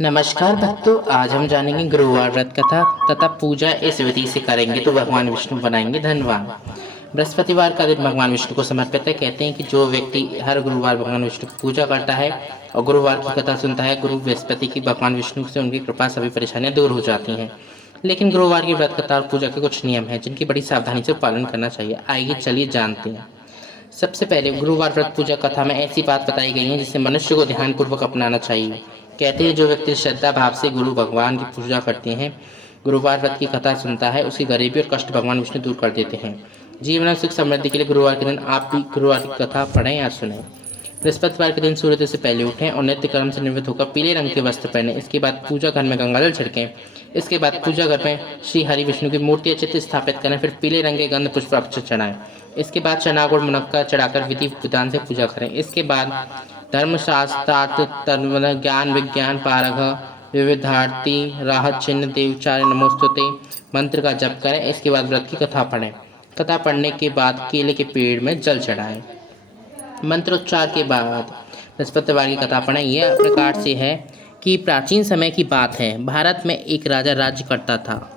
नमस्कार भक्तों, आज हम जानेंगे गुरुवार व्रत कथा तथा पूजा इस विधि से करेंगे तो भगवान विष्णु बनाएंगे धनवान। बृहस्पतिवार का दिन भगवान विष्णु को समर्पित है। कहते हैं कि जो व्यक्ति हर गुरुवार भगवान विष्णु की पूजा करता है और गुरुवार की कथा सुनता है, गुरु बृहस्पति की भगवान विष्णु से उनकी कृपा सभी परेशानियां दूर हो जाती हैं। लेकिन गुरुवार की व्रत कथा और पूजा के कुछ नियम हैं जिनकी बड़ी सावधानी से पालन करना चाहिए। आइए चलिए जानते हैं। सबसे पहले गुरुवार व्रत पूजा कथा में ऐसी बात बताई गई है जिसे मनुष्य को ध्यानपूर्वक अपनाना चाहिए। कहते हैं जो व्यक्ति श्रद्धा भाव से गुरु भगवान की पूजा करते हैं, गुरुवार व्रत की कथा सुनता है, उसकी गरीबी और कष्ट भगवान विष्णु दूर कर देते हैं। जीवन में सुख समृद्धि के लिए गुरुवार के दिन आप भी गुरुवार की कथा पढ़ें या सुनें। बृहस्पतिवार के दिन सूर्योदय से पहले उठें और नित्य कर्म से निवृत्त होकर पीले रंग के वस्त्र पहनें। इसके बाद पूजा घर में गंगाजल छिड़कें। इसके बाद पूजा घर में श्री हरि विष्णु की मूर्ति चित्र स्थापित करें। फिर पीले रंग के गंध पुष्प अक्षत चढ़ाएं। इसके बाद चना गुड़ मुनक्का चढ़ाकर विधि विधान से पूजा करें। इसके बाद धर्मशास्त्रार्थ तन्व ज्ञान विज्ञान पारग विविधार्थी राहत चिन्ह देवचार्य नमोस्तुते मंत्र का जप करें। इसके बाद व्रत की कथा पढ़ें। कथा पढ़ने के बाद केले के पेड़ में जल चढ़ाएं। मंत्रोच्चार के बाद बृहस्पतिवार की कथा पढ़ें। यह प्रकार से है कि प्राचीन समय की बात है। भारत में एक राजा राज्य करता था।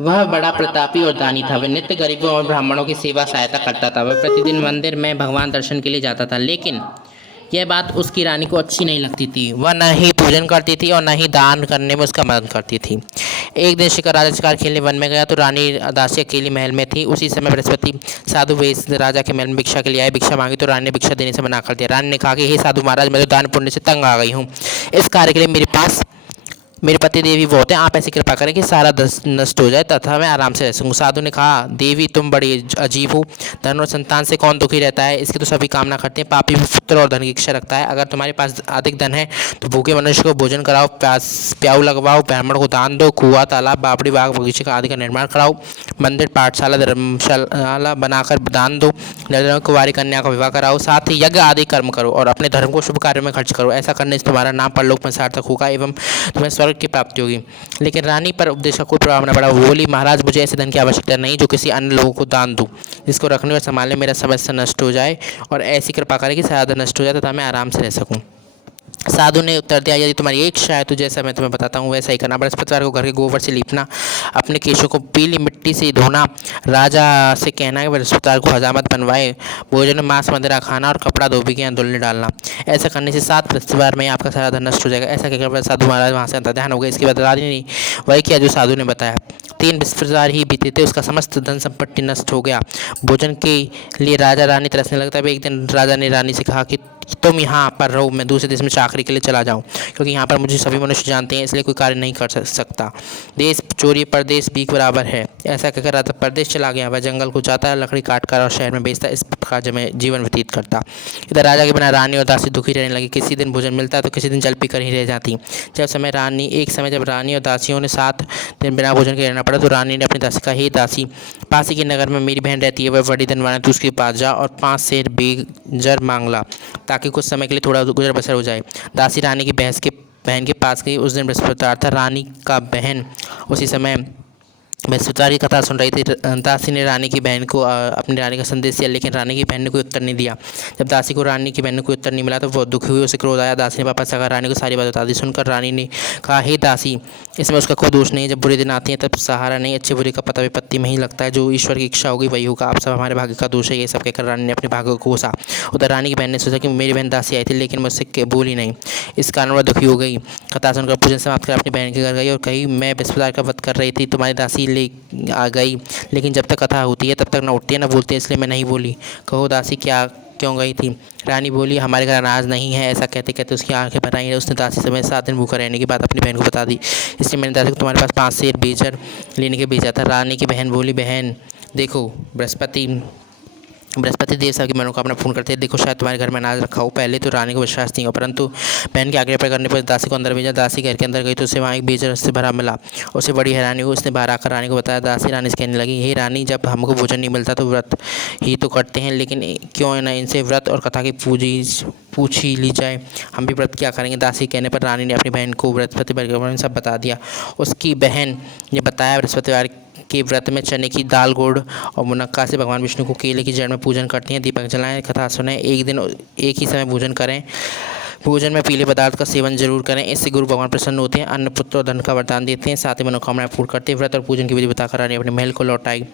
वह बड़ा प्रतापी और दानी था। वह नित्य गरीबों और ब्राह्मणों की सेवा सहायता करता था। वह प्रतिदिन मंदिर में भगवान दर्शन के लिए जाता था, लेकिन यह बात उसकी रानी को अच्छी नहीं लगती थी। वह न ही पूजन करती थी और न ही दान करने में उसका मदद करती थी। एक दिन राजा शिकार खेलने वन में गया तो रानी दासी अकेली महल में थी। उसी समय बृहस्पति साधु वेश राजा के महल में भिक्षा के लिए आए। भिक्षा मांगी तो रानी ने भिक्षा देने से मना कर दिया। रानी ने कहा कि हे साधु महाराज, मैं तो दान पुण्य से तंग आ गई हूँ। इस कार्य के लिए मेरे पति देवी बहुत हैं। आप ऐसी कृपा करें कि सारा दस नष्ट हो जाए तथा मैं आराम से रह सकूँ। साधु ने कहा, देवी तुम बड़ी अजीब हो। धन और संतान से कौन दुखी रहता है? इसकी तो सभी कामना करते हैं। पापी भी पुत्र और धन की इच्छा रखता है। अगर तुम्हारे पास अधिक धन है तो भूखे मनुष्य को भोजन कराओ, प्याऊ लगवाओ, ब्राह्मण को दान दो, कुआं तालाब बावड़ी बाग बगीचे का आदि का निर्माण कराओ, मंदिर पाठशाला धर्मशाला बनाकर दान दो, निर्धनों कुंवारी कन्या का विवाह कराओ, साथ ही यज्ञ आदि कर्म करो और अपने धर्म को शुभ कार्य में खर्च करो। ऐसा करने से तुम्हारा नाम परलोक में सार्थक होगा एवं तुम्हें स्वर्ग की प्राप्ति होगी। लेकिन रानी पर उपदेश का कोई प्रभाव न पड़ा। वो बोली, महाराज, मुझे ऐसे धन की आवश्यकता नहीं जो किसी अन्य लोगों को दान दूं, जिसको रखने और संभालने मेरा समस्या नष्ट हो जाए, और ऐसी कृपा करे कि सारा धन नष्ट हो जाए तथा मैं आराम से रह सकूं। साधु ने उत्तर दिया, यदि तुम्हारी एक इच्छा है तो जैसा मैं तुम्हें बताता हूँ वैसा ही करना। बृहस्पतिवार को घर के गोबर से लीपना, अपने केशों को पीली मिट्टी से धोना, राजा से कहना है बृहस्पतिवार को हजामत बनवाए, भोजन में मांस मदिरा खाना और कपड़ा धोबी के यहाँ धुलने डालना। ऐसा करने से 7 बृहस्पतिवार में आपका सारा धन नष्ट हो जाएगा। ऐसा कहकर साधु महाराज वहाँ से अंतर्ध्यान हो गए। इसके बाद रानी ने वही किया जो साधु ने बताया। 3 बृहस्पतिवार ही बीते थे, उसका समस्त धन संपत्ति नष्ट हो गया। भोजन के लिए राजा रानी तरसने लगता है। एक दिन राजा ने रानी से कहा कि तुम यहाँ पर रहो, मैं दूसरे देश में चाकरी के लिए चला जाऊँ, क्योंकि यहाँ पर मुझे सभी मनुष्य जानते हैं, इसलिए कोई कार्य नहीं कर सकता। देश चोरी परदेश भीख बराबर है। ऐसा कहकर राजा परदेश चला गया। वह जंगल को जाता है, लकड़ी काट कर और शहर में बेचता, इस प्रकार जीवन व्यतीत करता। इधर राजा के बिना रानी और दासी दुखी रहने लगी। किसी दिन भोजन मिलता तो किसी दिन जल पी कर ही रह जाती। एक समय जब रानी और दासियों ने 7 दिन बिना भोजन के रहना पड़ा तो रानी ने अपनी दासी कहा, हे दासी, पास ही के नगर में मेरी बहन रहती है, वह बड़ी धनवान है, तू उसके पास जा और 5 सेर बेजर मांग ला, ताकि कुछ समय के लिए थोड़ा गुजर बसर हो जाए। दासी रानी की बहन के पास गई। उस दिन बृहस्पतिवार था। रानी का बहन उसी समय बृहस्पतिवार की कथा सुन रही थी। दासी ने रानी की बहन को अपनी रानी का संदेश दिया, लेकिन रानी की बहन ने कोई उत्तर नहीं दिया। जब दासी को रानी की बहन ने कोई उत्तर नहीं मिला तो बहुत दुखी हुई, उसे क्रोध आया। दासी ने वापस आकर रानी को सारी बात बता दी। सुनकर रानी ने कहा, हे दासी, इसमें उसका कोई दोष नहीं। जब बुरे दिन आते हैं तब सहारा नहीं, अच्छे बुरे का पता विपत्ति में ही लगता है। जो ईश्वर की इच्छा होगी वही होगा। आप सब हमारे भाग्य का दोष है। ये सब कहकर रानी ने अपने भाग्य को कोसा। उधर रानी की बहन ने सोचा कि मेरी बहन दासी आई थी, लेकिन मुझसे बोली नहीं। इस कारण वह दुखी हो गई। कथा सुनकर पूजन समाप्त कर अपनी बहन के घर गई और कही, मैं बृहस्पतिवार का व्रत कर रही थी, तुम्हारी दासी ले आ गई, लेकिन जब तक कथा होती है तब तक न उठती है न बोलती है, इसलिए मैं नहीं बोली। कहो दासी, क्यों गई थी? रानी बोली, हमारे घर अनाज नहीं है। ऐसा कहते कहते उसकी आंखें भर आई। उसने दासी समेत 7 दिन भूखा रहने की बात अपनी बहन को बता दी। इसलिए मैंने दासी को तुम्हारे पास 5 सेर बेचर लेने के भेजा था। रानी की बहन बोली, बहन देखो, बृहस्पति देव सबकी मनोकामना पूर्ण करते हैं। देखो, शायद तुम्हारे घर में अनाज रखा हो। पहले तो रानी को विश्वास नहीं हो, परंतु बहन के आग्रह पर करने पर दासी को अंदर भेजा। दासी घर के अंदर गई तो उसे वहाँ एक बेजर से भरा मिला। उसे बड़ी हैरानी हुई। उसने बाहर आकर रानी को बताया। दासी रानी से कहने लगी, हे रानी, जब हमको भोजन नहीं मिलता तो व्रत ही तो करते हैं, लेकिन क्यों न इनसे व्रत और कथा की पूछ ही ली जाए। हम भी व्रत क्या करेंगे? दासी कहने पर रानी ने अपनी बहन को बृहस्पतिवार सब बता दिया। उसकी बहन ने बताया, बृहस्पतिवार के व्रत में चने की दाल, गुड़ और मुनक्का से भगवान विष्णु को केले की जड़ में पूजन करती हैं। दीपक जलाएं, कथा सुनाएं। एक दिन एक ही समय भोजन करें। भोजन में पीले पदार्थ का सेवन जरूर करें, इससे गुरु भगवान प्रसन्न होते हैं, अन्न पुत्र और धन का वरदान देते हैं, साथ ही मनोकामनाएं पूर्ण करते हैं। व्रत और पूजन की विधि बताकर रानी अपने महल को लौटाई।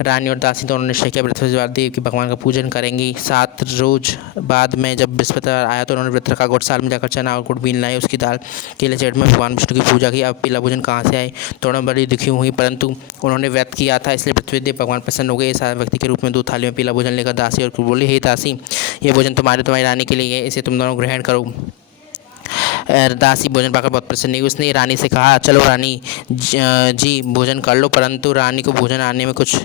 रानी और दासी दोनों ने निश्चय किया बृहस्पतिवार देव के भगवान का पूजन करेंगी। 7 रोज बाद में जब बृहस्पतिवार आया तो उन्होंने व्रत रखा। गौशाला में जाकर चना और गुड़ बीन लाए, उसकी दाल केले चट में भगवान विष्णु की पूजा की। अब पीला भोजन कहाँ से आए? दोनों बड़ी दुखी हुई, परंतु उन्होंने व्रत किया था, इसलिए बृहस्पतिदेव भगवान प्रसन्न हो गए। इस व्यक्ति के रूप में 2 थाली में पीला भोजन लेकर दासी और बोली, हे दासी, ये भोजन तुम्हारी रानी के लिए है, इसे तुम दोनों ग्रहण करो। दासी भोजन पाकर बहुत प्रसन्न हुई। उसने रानी से कहा, चलो रानी जी भोजन कर लो, परंतु रानी को भोजन आने में कुछ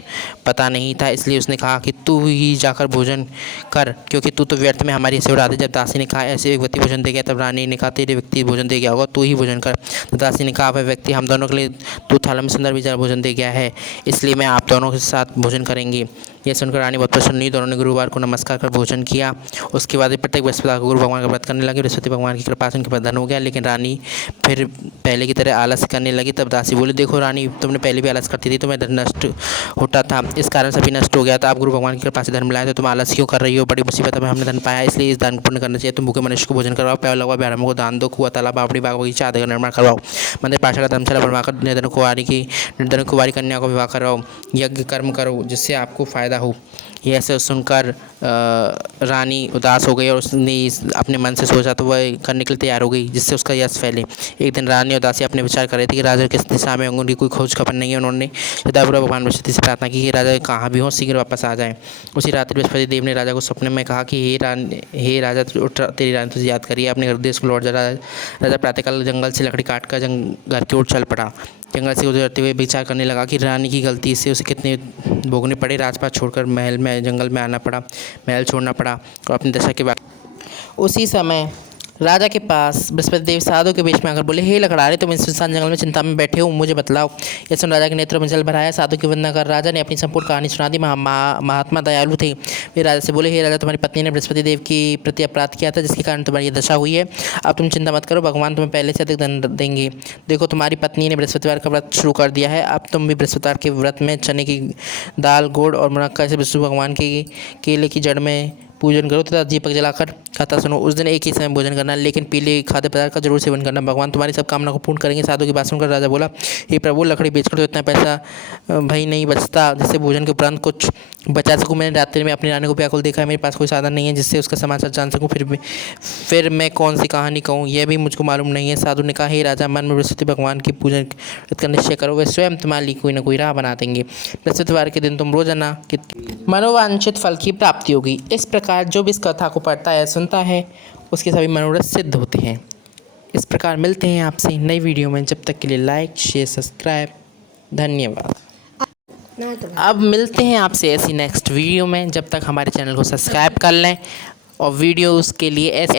पता नहीं था, इसलिए उसने कहा कि तू ही जाकर भोजन कर, क्योंकि तू तो व्यर्थ में हमारी सेवा उड़ा दे। जब दासी ने कहा ऐसे एक व्यक्ति भोजन दे गया, तब रानी ने कहा, तेरे व्यक्ति भोजन दे गया होगा, तू ही भोजन कर। तो दासी ने कहा, वह व्यक्ति हम दोनों के लिए 2 थालों में सुंदर विचार भोजन दे गया है, इसलिए मैं आप दोनों के साथ भोजन करेंगी। यह सुनकर रानी बहुत प्रसन्न हुई। दोनों ने गुरुवार को नमस्कार कर भोजन किया। उसके बाद प्रत्येक बृहस्पतिवार को गुरु भगवान का व्रत करने लगे। बृहस्पति भगवान की कृपा से उनके पास धन हो गया, लेकिन रानी फिर पहले की तरह आलस करने लगी। तब दासी बोली, देखो रानी, तुमने पहले भी आलस करती थी, तुम्हें धन नष्ट होता था, इस कारण सभी नष्ट हो गया था। आप गुरु भगवान की कृपा से धन मिलाए, तो तुम आलस क्यों कर रही हो? बड़ी मुसीबत में हमने धन पाया, इसलिए इस दान पुण्य करना चाहिए। तुम भूखे मनुष्य को भोजन करवाओ, प्यार लगवाओ, ब्राह्मणों को दान दो, कुआ तालाब बावड़ी बाग बगीचा आदि का निर्माण करवाओ, मंदिर पाठशाला धर्मशाला बनवाकर निर्धन कुंवारी कन्या को विवाह करवाओ, यज्ञ कर्म करो, जिससे आपको फ़ायदा हो। यह ऐसे सुनकर रानी उदास हो गई और उसने अपने मन से सोचा तो वह करने के लिए तैयार हो गई, जिससे उसका यश फैले। एक दिन रानी और दासी अपने विचार कर रहे थे कि राजा किस दिशा में होंगे, उनकी कोई खोज खबर नहीं है। उन्होंने सदापुरा भगवान बृहस्पति से प्रार्थना की कि राजा कहाँ भी हों, शीघ्र वापस आ जाएं। उसी रात्रि बृहस्पति देव ने राजा को सपने में कहा कि हे राजा, उठ, तेरी रानी तुझे याद करिए, अपने देश को लौट जा। राजा प्रातःकाल जंगल से लकड़ी काट कर घर की ओर चल पड़ा। जंगल से गुजरते हुए विचार करने लगा कि रानी की गलती से उसे कितने भोगने पड़े। राजपाट छोड़कर महल में जंगल में आना पड़ा, महल छोड़ना पड़ा और अपनी दशा के बाद। उसी समय राजा के पास बृहस्पति देव साधु के बीच में आकर बोले, हे लकड़ारे, तुम इस सुनसान जंगल में चिंता में बैठे हो, मुझे बतलाओ। यह सुन राजा के नेत्रों में जल भर आया। साधु की वंदना कर राजा ने अपनी संपूर्ण कहानी सुना दी। महात्मा दयालु थे। वे राजा से बोले, हे राजा, तुम्हारी पत्नी ने बृहस्पति देव की प्रति अपराध किया था, जिसके कारण तुम्हारी यह दशा हुई है। अब तुम चिंता मत करो, भगवान तुम्हें पहले से अधिक धन देंगे। देखो, तुम्हारी पत्नी ने बृहस्पतिवार का व्रत शुरू कर दिया है। अब तुम भी बृहस्पतिवार के व्रत में चने की दाल, गुड़ और मुनक्का से विष्णु भगवान के केले की जड़ में पूजन करो तथा दीपक जलाकर कथा सुनो। उस दिन एक ही समय भोजन करना, लेकिन पीले खाद्य पदार्थ का जरूर सेवन करना। भगवान तुम्हारी सब कामना को पूर्ण करेंगे। साधु की बात सुनकर राजा बोला, हे प्रभु, लकड़ी बेचकर तो इतना पैसा भाई नहीं बचता जिससे भोजन के उपरांत कुछ बचा सकूं। मैंने रात्रि में अपनी रानी को व्याकुल देखा है, मेरे पास कोई साधन नहीं है जिससे उसका समाचार जान सकूं। फिर मैं कौन सी कहानी कहूँ, यह भी मुझको मालूम नहीं है। साधु ने कहा, हे राजा, मन में बृहस्पति भगवान की पूजन का निश्चय करो, वे स्वयं तुम्हारे लिए कोई ना कोई राह बना देंगे। बृहस्पतिवार के दिन तुम रोजाना मनोवांछित फल की प्राप्ति होगी। इस प्रकार जो भी इस कथा को पढ़ता है, सुनता है, उसके सभी मनोरथ सिद्ध होते हैं। इस प्रकार मिलते हैं आपसे नई वीडियो में। जब तक के लिए लाइक, शेयर, सब्सक्राइब, धन्यवाद। अब मिलते हैं आपसे ऐसी नेक्स्ट वीडियो में। जब तक हमारे चैनल को सब्सक्राइब कर लें और वीडियोस के लिए ऐसे